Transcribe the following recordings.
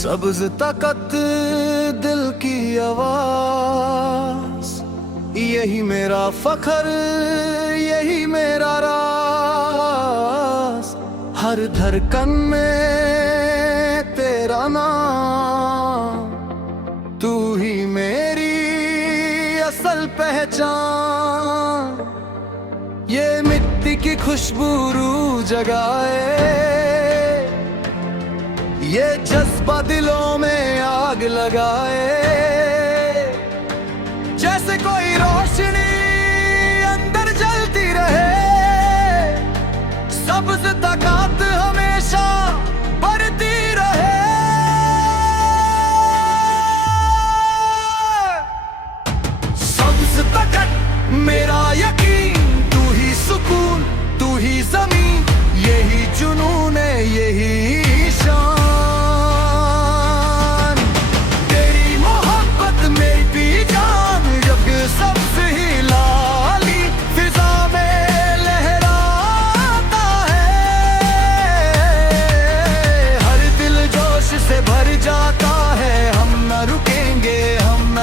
सब्ज तकत दिल की आवाज, यही मेरा फखर, यही मेरा राज। हर धड़कन में तेरा नाम, तू ही मेरी असल पहचान। ये मिट्टी की खुशबू रूह जगाए, ये जज्बा दिलों में आग लगाए। जैसे कोई रोशनी अंदर जलती रहे, सब्ज ताकत हमेशा बढ़ती रहे। सब्ज ताकत मेरा यकीन, तू ही सुकून, तू ही ज़मीन, यही जुनून है, यही शान।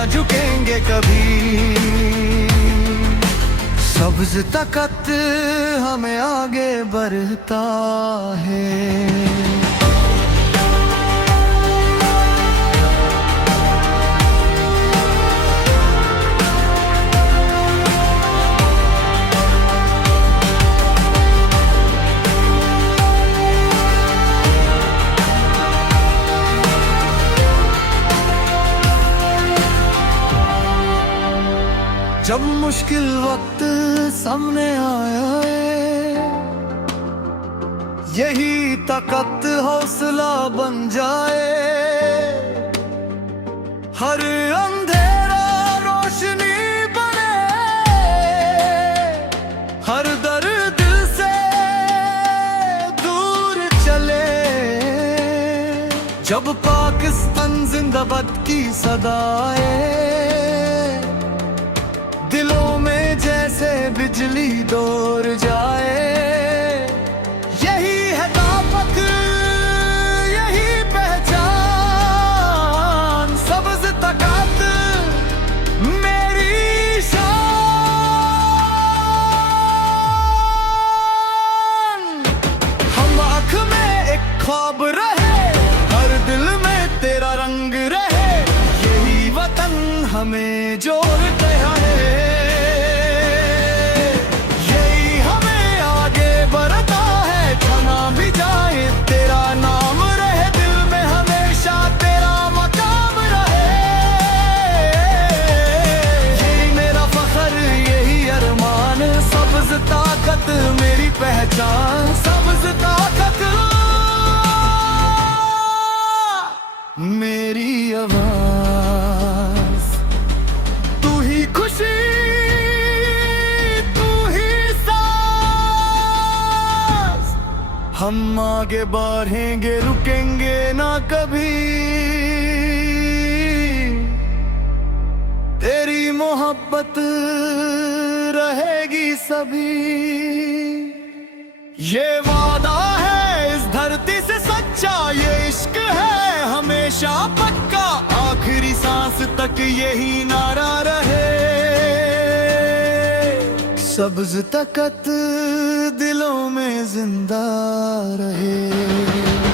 झुकेंगे कभी, सब्ज ताकत हमें आगे बढ़ता है। जब मुश्किल वक्त सामने आया है, यही ताकत हौसला बन जाए। हर अंधेरा रोशनी बने, हर दर्द दिल से दूर चले। जब पाकिस्तान जिंदाबाद की सदाए दिलों में जैसे बिजली दौड़ जाए। यही है ताकत, यही पहचान, सब्ज ताकत मेरी शान। हम आँख में एक ख्वाब रहे, हर दिल में तेरा रंग रहे। यही वतन हमें जोड़ता है, मेरी पहचान। सब्ज ताकत मेरी आवाज, तू ही खुशी, तू ही सांस। हम आगे बढ़ेंगे, रुकेंगे ना कभी। तेरी मोहब्बत रहेगी सभी। ये वादा है इस धरती से सच्चा, ये इश्क है हमेशा पक्का। आखिरी सांस तक यही नारा रहे, सब्ज ताकत दिलों में जिंदा रहे।